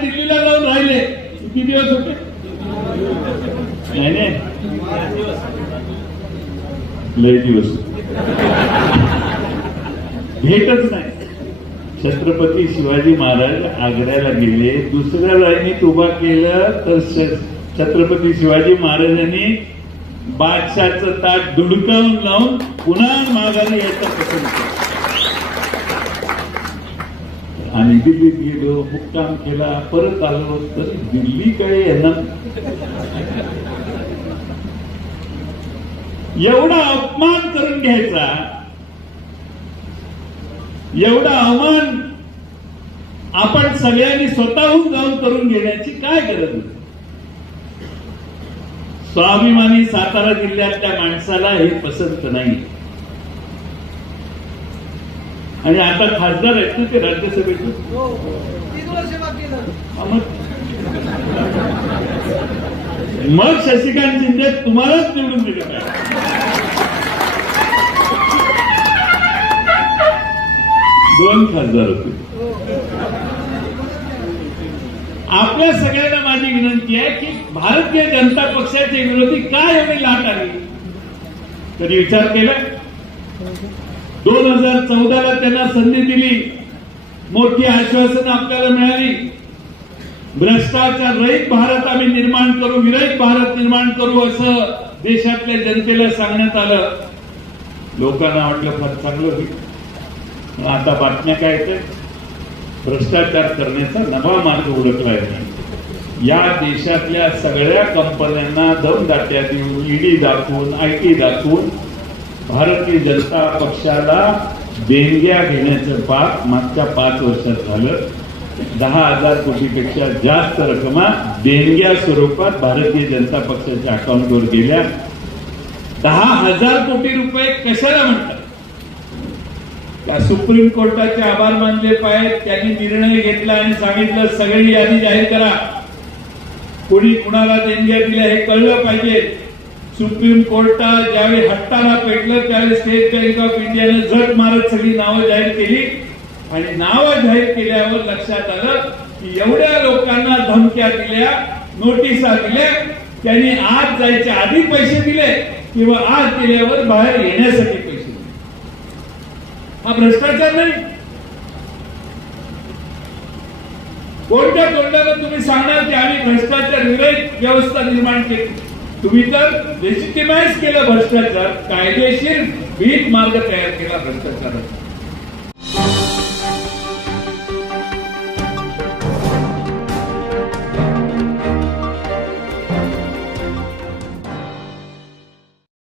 दिल्लीला जाऊन राहिले. किती दिवस होते? लय दिवस. भेटच नाही. छत्रपती शिवाजी महाराज आग्र्याला गेले. दुसऱ्या लाईनीत उभा केलं तर छत्रपती शिवाजी महाराजांनी बादशाचं ताट धुडकावून लावून पुन्हा मागायला यायचा पसंत केला. आणि दिल्लीत गेलो मुक्काम केला परत आलो तर दिल्ली काय एवढा अपमान करून घ्यायचा एवढा अवमान आपण सगळ्यांनी स्वतःहून जाऊन करून घेण्याची काय गरज होती स्वाभिमानी सातारा जिल्ह्यातल्या माणसाला हे पसंत नाही. आणि आता खासदार आहेत ना ते राज्यसभेचे हो. हा, मग? शशिकांत शिंदे तुम्हालाच निवडून दिले दोन खासदार होते. आपल्या सगळ्यांना माझी विनंती आहे की भारतीय जनता पक्षाचे विरोधी काय एवढी लाट आली तरी विचार केला? दोन हजार चौदाला त्यांना संधी दिली. मोठी आश्वासन आपल्याला मिळाली. भ्रष्टाचार रहित भारत आम्ही निर्माण करू विरहित भारत निर्माण करू असं देशातल्या जनतेला सांगण्यात आलं. लोकांना वाटलं फार चांगलं होईल. पण आता बातम्या काय येतात भ्रष्टाचार करण्याचा नवा मार्ग उडकला आहे या देशातल्या सगळ्या कंपन्यांना दम दाट्या देऊन ईडी दाखवून आय टी दाखवून भारतीय जनता पक्षाला देणग्या घेण्याचं पाप मागच्या पाच वर्षात झालं. दहा हजार कोटीपेक्षा जास्त रकमा देणग्या स्वरूपात भारतीय जनता पक्षाच्या अकाउंटवर गेल्या. दहा हजार कोटी रुपये कशाला म्हणतात? त्या सुप्रीम कोर्टाचे आभार मानले पाहिजे त्यांनी निर्णय घेतला आणि सांगितलं सगळी यादी जाहीर करा. कोणी कुणाला देणग्या दिल्या हे कळलं पाहिजे. सुप्रीम कोर्टात ज्यावेळी हट्टाला पेटलं त्यावेळी स्टेट बँक ऑफ इंडियाने झट मारत सगळी नावं जाहीर केली. आणि नावं जाहीर केल्यावर लक्षात आलं की एवढ्या लोकांना धमक्या दिल्या नोटिसा दिल्या त्यांनी आज जायच्या आधी पैसे दिले किंवा आज दिल्यावर बाहेर येण्यासाठी पैसे दिले. हा भ्रष्टाचार नाही. कोणत्या तोंडाला तुम्ही सांगणार की आम्ही भ्रष्टाचार विरहित व्यवस्था निर्माण केली? तुम्ही तर लेजिटिमाइज केलं भ्रष्टाचार कायदेशीर भीत मार्ग तयार केला भ्रष्टाचाराचा.